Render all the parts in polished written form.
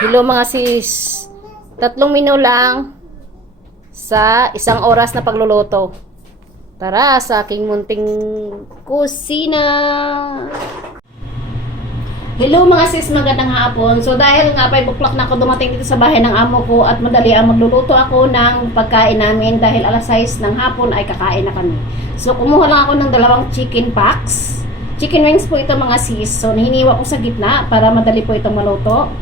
Hello mga sis. 3 menu lang sa 1 oras na pagluluto. Tara sa aking munting kusina. Hello mga sis, magandang hapon. So dahil nga 5 o'clock na ako dumating dito sa bahay ng amo ko at madali ang magluluto ako ng pagkain namin dahil alas 6 ng hapon ay kakain na kami. So kumuha lang ako ng 2 chicken packs. Chicken wings po ito mga sis. So hiniwa ko sa gitna para madali po itong maluto.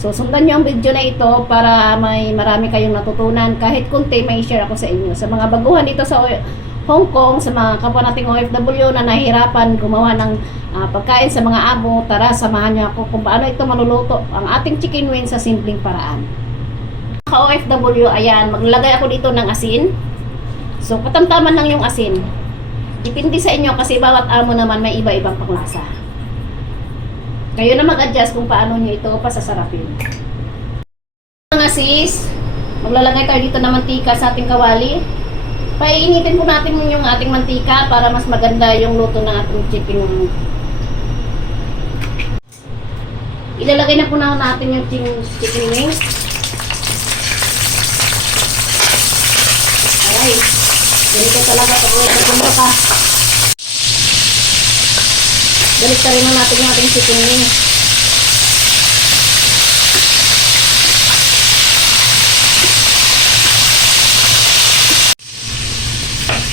So sundan nyo ang video na ito para may marami kayong natutunan. Kahit kunti may share ako sa inyo. Sa mga baguhan dito sa Hong Kong, sa mga kapwa nating OFW na nahihirapan gumawa ng pagkain sa mga amo, tara samahan niyo ako kung paano ito maluluto ang ating chicken wings sa simpleng paraan. Mga OFW, ayan, maglalagay ako dito ng asin. So patamtaman lang yung asin. Depende sa inyo kasi bawat amo naman may iba-ibang panglasa. Kayo na mag-adjust kung paano nyo ito pasasarapin. Mga sis, maglalagay tayo dito ng mantika sa ating kawali. Painitin po natin yung ating mantika para mas maganda yung luto ng ating chicken. Ilalagay na po natin yung chicken wings. Aray, ganito talaga pag nagpunta ka. Balik rin na natin yung ating chicken wings.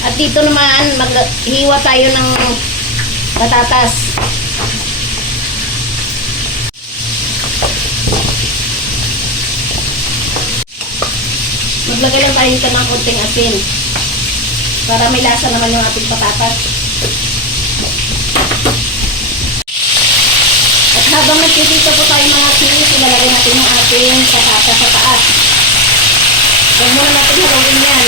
At dito naman, maghiwa tayo ng patatas. Maglagay lang tayo dito ng konting asin para may lasa naman yung ating patatas. At habang nagtitito po tayo mga sis, ilalagay natin yung ating patatas sa taas. Huwag muna natin halawin yan.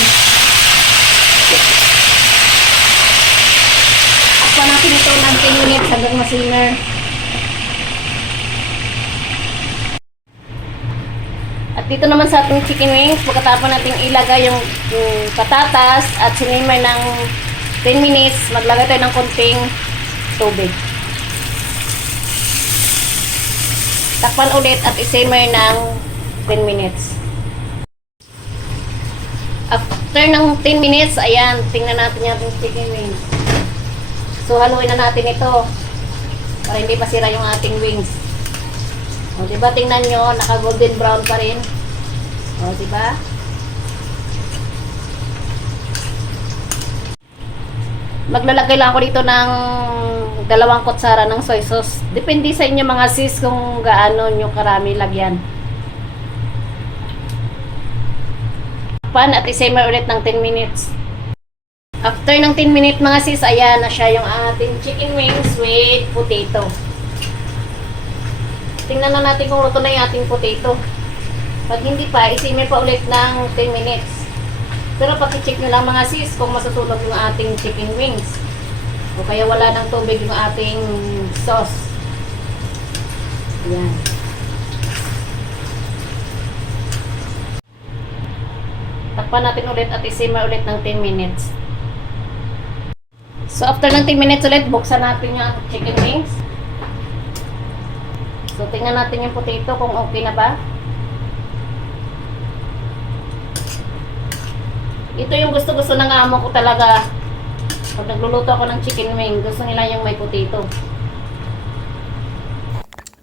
Akpa natin ito ng 10 minutes hanggang ma-simmer. At dito naman sa ating chicken wings, pagkatapos natin ilagay yung patatas at sinimmer ng 10 minutes, maglagay tayo ng konting tubig. Takpan ulit at isimmer ng 10 minutes. After ng 10 minutes, ayan, tingnan natin yung ating chicken wings. So, haluin na natin ito para hindi pasira yung ating wings. O, diba? Tingnan nyo, naka-golden brown pa rin. O, diba? Maglalagay lang ako dito ng 2 kutsara ng soy sauce. Depende sa inyo mga sis kung gaano nyo karami lagyan. Pan at isimmer ulit ng 10 minutes. After ng 10 minutes mga sis, ayan na siya yung ating chicken wings with potato. Tingnan na natin kung luto na yung ating potato. Pag hindi pa, isimmer pa ulit ng 10 minutes. Pero paki-check nyo lang mga sis kung masusunog yung ating chicken wings. O kaya wala ng tubig yung ating sauce. Ayan. Takpan natin ulit at isimmer ulit ng 10 minutes. So after ng 10 minutes ulit, buksan natin yung chicken wings. So tingnan natin yung potato kung okay na ba. Ito yung gusto-gusto ng amo ko talaga. Pag nagluluto ako ng chicken wing, gusto nila yung may potato.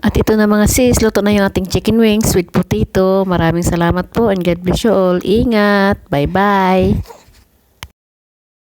At ito na mga sis, luto na yung ating chicken wings with potato. Maraming salamat po and God bless you all. Ingat! Bye-bye!